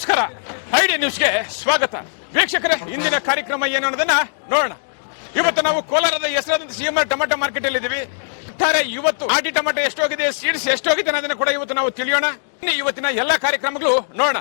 ನಮಸ್ಕಾರ. ಐಡಿ ನ್ಯೂಸ್ಗೆ ಸ್ವಾಗತ. ವೀಕ್ಷಕರೇ, ಇಂದಿನ ಕಾರ್ಯಕ್ರಮ ಏನು ಅನ್ನೋದನ್ನ ನೋಡೋಣ. ಇವತ್ತು ನಾವು ಕೋಲಾರದ ಹೆಸರಾದಂತ ಸಿಎಂಆರ್ ಟೊಮೆಟೊ ಮಾರ್ಕೆಟ್ ಅಲ್ಲಿ ಇದ್ದೀವಿ. ಒಟ್ಟಾರೆ ಇವತ್ತು ಆಟಿ ಟೊಮೆಟೊ ಎಷ್ಟೋಗಿದೆ, ಸೀಡ್ಸ್ ಎಷ್ಟೋಗಿದೆ ಅನ್ನೋದನ್ನ ಕೂಡ ಇವತ್ತು ನಾವು ತಿಳಿಯೋಣ. ಇವತ್ತಿನ ಎಲ್ಲಾ ಕಾರ್ಯಕ್ರಮಗಳು ನೋಡೋಣ.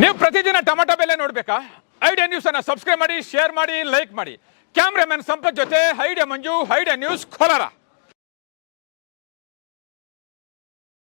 ನೀವು ಪ್ರತಿದಿನ ಟೊಮೆಟೊ ಬೆಲೆ ನೋಡ್ಬೇಕಾ? ಐಡಿಯಾ ನ್ಯೂಸ್ ಅನ್ನ ಸಬ್ಸ್ಕ್ರೈಬ್ ಮಾಡಿ, ಶೇರ್ ಮಾಡಿ, ಲೈಕ್ ಮಾಡಿ. ಕ್ಯಾಮ್ರಾಮನ್ ಸಂಪತ್ ಜೊತೆ ಐಡಿಯಾ ಮಂಜು, ಐಡಿಯಾ ನ್ಯೂಸ್ ಕೋಲಾರ.